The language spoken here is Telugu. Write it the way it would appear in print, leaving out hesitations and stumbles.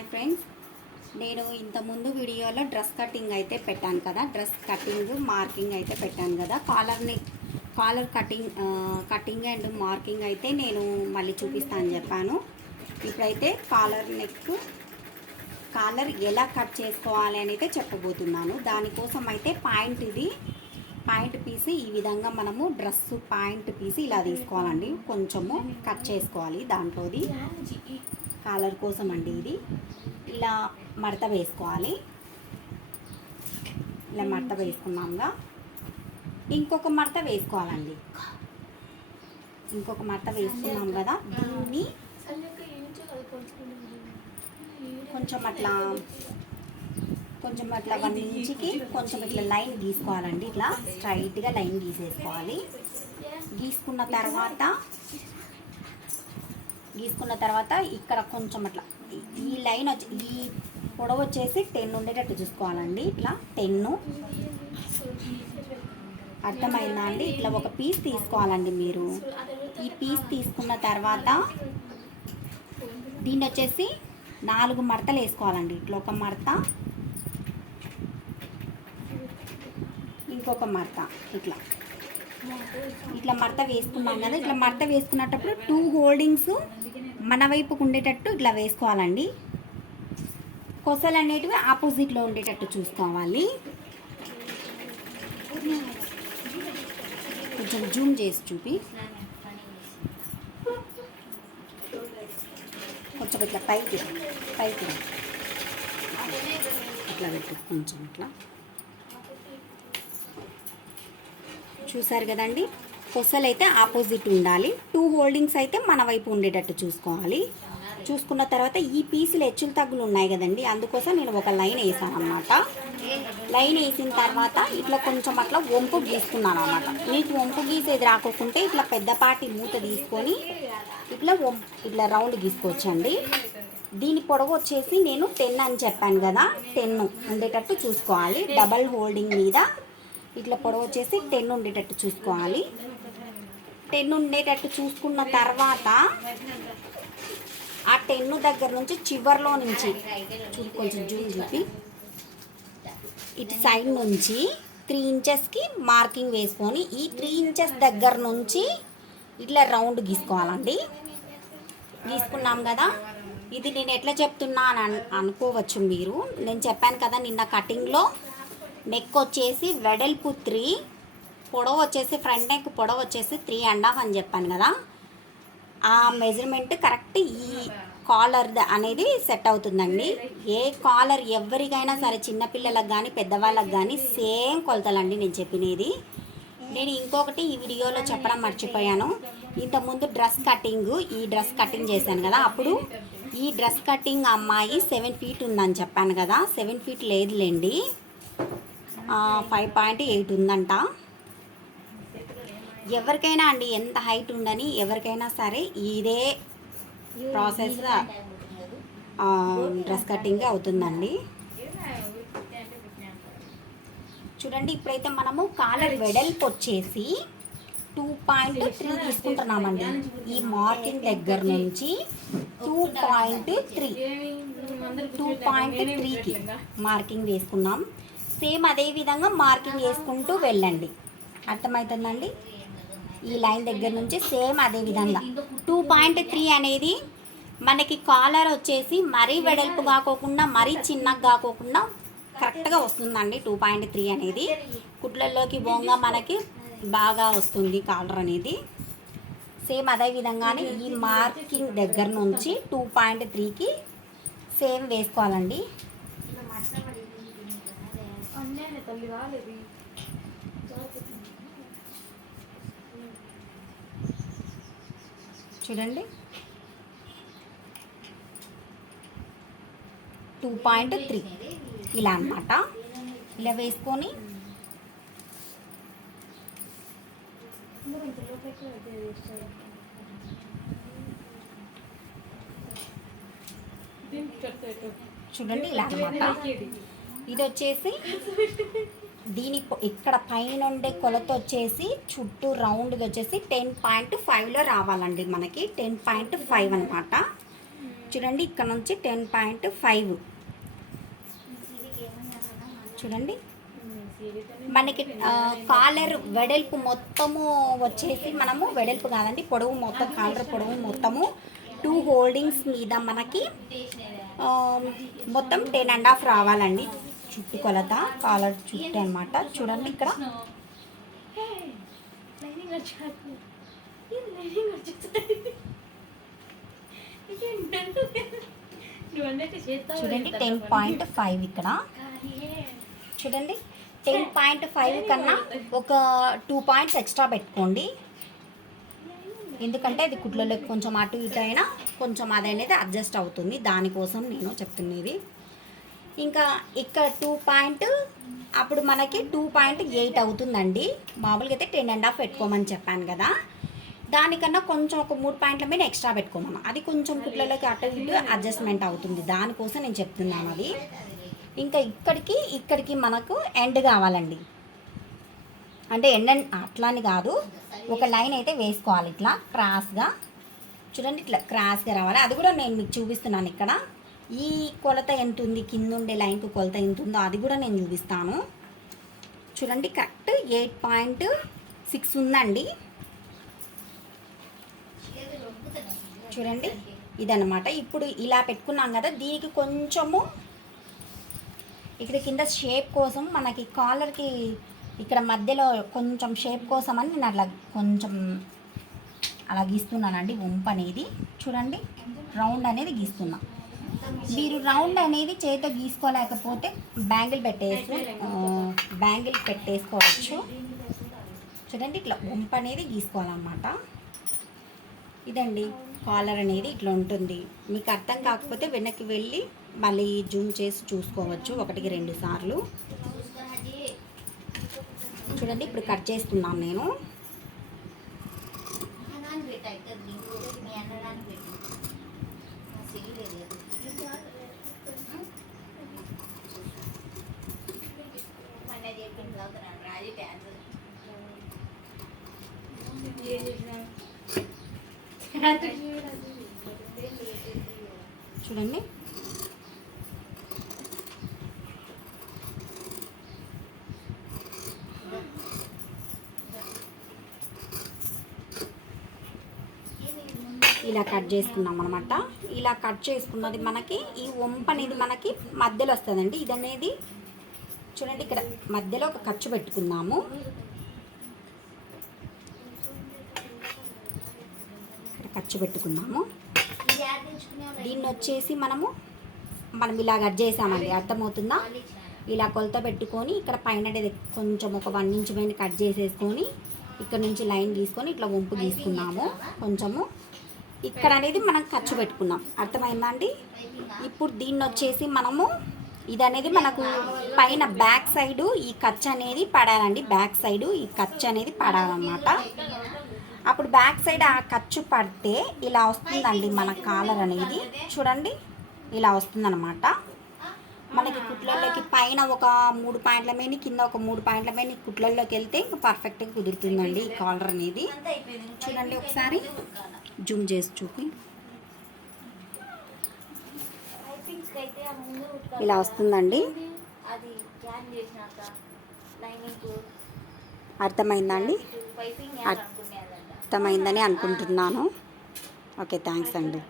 హాయ్ ఫ్రెండ్స్, నేను ఇంతకుముందు వీడియోలో డ్రెస్ కటింగ్ అయితే పెట్టాను కదా. డ్రెస్ కటింగ్ మార్కింగ్ అయితే పెట్టాను కదా. కాలర్ కటింగ్ అండ్ మార్కింగ్ అయితే నేను మళ్ళీ చూపిస్తాను చెప్పాను. ఇప్పుడైతే కాలర్ ఎలా కట్ చేసుకోవాలి అని అయితే చెప్పబోతున్నాను. దానికోసం అయితే పాయింట్ పీస్ ఈ విధంగా మనము డ్రెస్ పాయింట్ పీస్ ఇలా తీసుకోవాలండి. కొంచెము కట్ చేసుకోవాలి. దాంట్లోది కాలర్ కోసం అండి ఇది. ఇలా మడత వేసుకోవాలి. ఇలా మడత వేసుకున్నాంగా ఇంకొక మడత వేసుకోవాలండి. ఇంకొక మడత వేసుకున్నాం కదా. దీన్ని కొంచెం అట్లా 1 ఇంచుకి కొంచెం ఇట్లా లైన్ గీసుకోవాలండి. ఇట్లా స్ట్రైట్గా లైన్ గీసేసుకోవాలి. గీసుకున్న తర్వాత ఇక్కడ కొంచెం అట్లా ఈ లైన్ వచ్చి ఈ పొడవు వచ్చేసి 10 ఉండేటట్టు చూసుకోవాలండి. ఇట్లా 10 అర్థమైందా అండి? ఇట్లా ఒక పీస్ తీసుకోవాలండి మీరు. ఈ పీస్ తీసుకున్న తర్వాత దీన్ని వచ్చేసి 4 మడతలు వేసుకోవాలండి. ఇట్లా ఒక మడత, ఇంకొక మడత, ఇట్లా మడత వేసుకున్నాం కదా. ఇట్లా మడత వేసుకున్నప్పుడు 2 హోల్డింగ్స్ మన వైపుకు ఉండేటట్టు ఇట్లా వేసుకోవాలండి. కొసలు అనేటివి ఆపోజిట్లో ఉండేటట్టు చూసుకోవాలి. కొంచెం జూమ్ చేసి చూపి. కొంచెం ఇట్లా పైకి ఇట్లా పెట్టు. కొంచెం ఇట్లా చూసారు కదండి. కొసలు అయితే ఆపోజిట్ ఉండాలి. 2 హోల్డింగ్స్ అయితే మన వైపు ఉండేటట్టు చూసుకోవాలి. చూసుకున్న తర్వాత ఈ పీసులు హెచ్చులు తగ్గులు ఉన్నాయి కదండి, అందుకోసం నేను ఒక లైన్ వేసాను అన్నమాట. లైన్ వేసిన తర్వాత ఇట్లా కొంచెం అట్లా వంపు గీసుకున్నాను అన్నమాట. మీకు వంపు గీసేది రాకోకుంటే ఇట్లా పెద్దపాటి మూత తీసుకొని ఇట్లా రౌండ్ గీసుకోవచ్చండి. దీని పొడవు వచ్చేసి నేను 10 అని చెప్పాను కదా. 10 ఉండేటట్టు చూసుకోవాలి. డబల్ హోల్డింగ్ మీద ఇట్లా పొడవు వచ్చేసి 10 ఉండేటట్టు చూసుకోవాలి. 10 ఉండేటట్టు చూసుకున్న తర్వాత ఆ 10 దగ్గర నుంచి చివర్లో నుంచి కొంచెం జూమ్ చూపి ఇటు సైడ్ నుంచి 3 ఇంచెస్కి మార్కింగ్ వేసుకొని ఈ 3 ఇంచెస్ దగ్గర నుంచి ఇట్లా రౌండ్ గీసుకోవాలండి. గీసుకున్నాం కదా. ఇది నేను ఎట్లా చెప్తున్నా అని అనుకోవచ్చు మీరు. నేను చెప్పాను కదా నిన్న కటింగ్లో నెక్ వచ్చేసి వెడల్పు 3, పొడవు వచ్చేసి ఫ్రంట్ నెక్ పొడవు వచ్చేసి 3.5 అని చెప్పాను కదా. ఆ మెజర్మెంట్ కరెక్ట్ ఈ కాలర్ అనేది సెట్ అవుతుందండి. ఏ కాలర్ ఎవరికైనా సరే, చిన్నపిల్లలకు కానీ పెద్దవాళ్ళకి కానీ సేమ్ కొలతలండి నేను చెప్పినది. నేను ఇంకొకటి ఈ వీడియోలో చెప్పడం మర్చిపోయాను. ఇంతకుముందు ఈ డ్రెస్ కటింగ్ చేశాను కదా. అప్పుడు ఈ డ్రెస్ కటింగ్ అమ్మాయి 7 ఫీట్ ఉందని చెప్పాను కదా. 7 ఫీట్ లేదులేండి, 5.8 ఉందంట. ఎవరికైనా అండి ఎంత హైట్ ఉండని ఎవరికైనా సరే ఇదే ప్రాసెస్ డ్రెస్ కటింగ్ అవుతుందండి. చూడండి, ఇప్పుడైతే మనము కాలర్ వెడల్పు వచ్చేసి 2.3 తీసుకుంటున్నామండి. ఈ మార్కింగ్ దగ్గర నుంచి 2.3కి మార్కింగ్ వేసుకున్నాం. సేమ్ అదే విధంగా మార్కింగ్ వేసుకుంటూ వెళ్ళండి. అర్థమవుతుందండి? ఈ లైన్ దగ్గర నుంచి సేమ్ అదే విధంగా 2.3 అనేది మనకి కాలర్ వచ్చేసి మరీ వెడల్పు కాకోకుండా మరీ చిన్నగా కాకోకుండా కరెక్ట్గా వస్తుందండి. 2.3 అనేది కుట్లల్లోకి బోంగా మనకి బాగా వస్తుంది కాలర్ అనేది. సేమ్ అదే విధంగానే ఈ మార్కింగ్ దగ్గర నుంచి 2.3కి సేమ్ వేసుకోవాలండి. చూడండి, 2.3 ఇలా అన్నమాట. ఇలా వేసుకొని చూడండి ఇలా అన్నమాట. ఇది వచ్చేసి దీని ఇక్కడ పైన ఉండే కొలత వచ్చేసి చుట్టూ రౌండ్ది వచ్చేసి 10.5లో రావాలండి. మనకి 10.5 అనమాట. చూడండి ఇక్కడ నుంచి 10.5 చూడండి. మనకి కాలర్ వెడల్పు మొత్తము వచ్చేసి మనము వెడల్పు కాదండి, పొడవు మొత్తం, కాలర్ పొడవు మొత్తము 2 హోల్డింగ్స్ మీద మనకి మొత్తం 10.5 రావాలండి చుట్టు కొలత, కాలర్ చుట్టు అనమాట. చూడండి ఇక్కడ చూడండి 10.5 ఇక్కడ చూడండి. 10.5 కన్నా ఒక 2 పాయింట్స్ ఎక్స్ట్రా పెట్టుకోండి, ఎందుకంటే అది కుట్లలోకి కొంచెం అటు ఇటు అయినా కొంచెం అది అనేది అడ్జస్ట్ అవుతుంది, దానికోసం నేను చెప్తున్నది. ఇంకా ఇక్కడ 2 అప్పుడు మనకి 2.8 అవుతుందండి. మామూలుగా అయితే 10.5 పెట్టుకోమని చెప్పాను కదా, దానికన్నా కొంచెం ఒక 3 పాయింట్ల మీద ఎక్స్ట్రా పెట్టుకోమను, అది కొంచెం కుట్లలోకి అటు ఇటు అడ్జస్ట్మెంట్ అవుతుంది, దానికోసం నేను చెప్తున్నాను అది. ఇంకా ఇక్కడికి మనకు ఎండ్ కావాలండి, అంటే ఎండ్ అట్లాని కాదు, ఒక లైన్ అయితే వేసుకోవాలి ఇట్లా క్రాస్గా. చూడండి ఇట్లా క్రాస్గా రావాలి, అది కూడా నేను మీకు చూపిస్తున్నాను. ఇక్కడ ఈ కొలత ఎంత ఉంది, కింద ఉండే లైన్కి కొలత ఎంత ఉందో అది కూడా నేను చూపిస్తాను. చూడండి కరెక్ట్ 8.6 ఉందండి. చూడండి ఇదన్నమాట. ఇప్పుడు ఇలా పెట్టుకున్నాం కదా, దీనికి కొంచెము ఇక్కడ కింద షేప్ కోసం మనకి కాలర్కి ఇక్కడ మధ్యలో కొంచెం షేప్ కోసం అని నేను అట్లా కొంచెం అలా గీస్తున్నానండి. వంపు అనేది చూడండి, రౌండ్ అనేది గీస్తున్నా. మీరు రౌండ్ అనేది చేత గీసుకోలేకపోతే బ్యాంగిల్ పెట్టేసుకోవచ్చు. చూడండి ఇట్లా వంపు అనేది గీసుకోవాలన్నమాట. ఇదండి కాలర్ అనేది ఇట్లా ఉంటుంది. మీకు అర్థం కాకపోతే వెనక్కి వెళ్ళి మళ్ళీ జూమ్ చేసి చూసుకోవచ్చు 1-2 సార్లు. చూడండి ఇప్పుడు కట్ చేస్తున్నాను నేను. చూడండి ఇలా కట్ చేసుకున్నాం అనమాట. ఇలా కట్ చేసుకున్నది మనకి ఈ వంపు అనేది మనకి మధ్యలో వస్తుందండి. ఇది అనేది చూడండి ఇక్కడ మధ్యలో ఒక ఖర్చు పెట్టుకున్నాము. ఇక్కడ ఖర్చు పెట్టుకున్నాము. దీన్ని వచ్చేసి మనం ఇలా కట్ చేసామండి, అర్థమవుతుందా? ఇలా కొలత పెట్టుకొని ఇక్కడ పైన కొంచెం ఒక 1 ఇంచ్ పైన కట్ చేసేసుకొని ఇక్కడ నుంచి లైన్ తీసుకొని ఇట్లా వంపు తీసుకున్నాము. కొంచెము ఇక్కడ అనేది మనం ఖర్చు పెట్టుకున్నాం, అర్థమైందా అండి? ఇప్పుడు దీన్ని వచ్చేసి మనము ఇది అనేది మనకు పైన బ్యాక్ సైడు ఈ ఖర్చు అనేది పడాలండి. బ్యాక్ సైడు ఈ ఖర్చు అనేది పడాలన్నమాట. అప్పుడు బ్యాక్ సైడ్ ఆ ఖర్చు పడితే ఇలా వస్తుందండి మన కాలర్ అనేది. చూడండి ఇలా వస్తుందన్నమాట. మనకి కుట్లల్లోకి పైన ఒక 3 పాయింట్ల మీద, కింద ఒక 3 పాయింట్ల మీద కుట్లల్లోకి వెళ్తే ఇంకా పర్ఫెక్ట్గా కుదురుతుందండి ఈ కాలర్ అనేది. చూడండి ఒకసారి జూమ్ చేసి చూపి. ఇలా వస్తుందండి. అర్థమైందండి? అర్థమైందని అనుకుంటున్నాను. ఓకే, థ్యాంక్స్ అండి.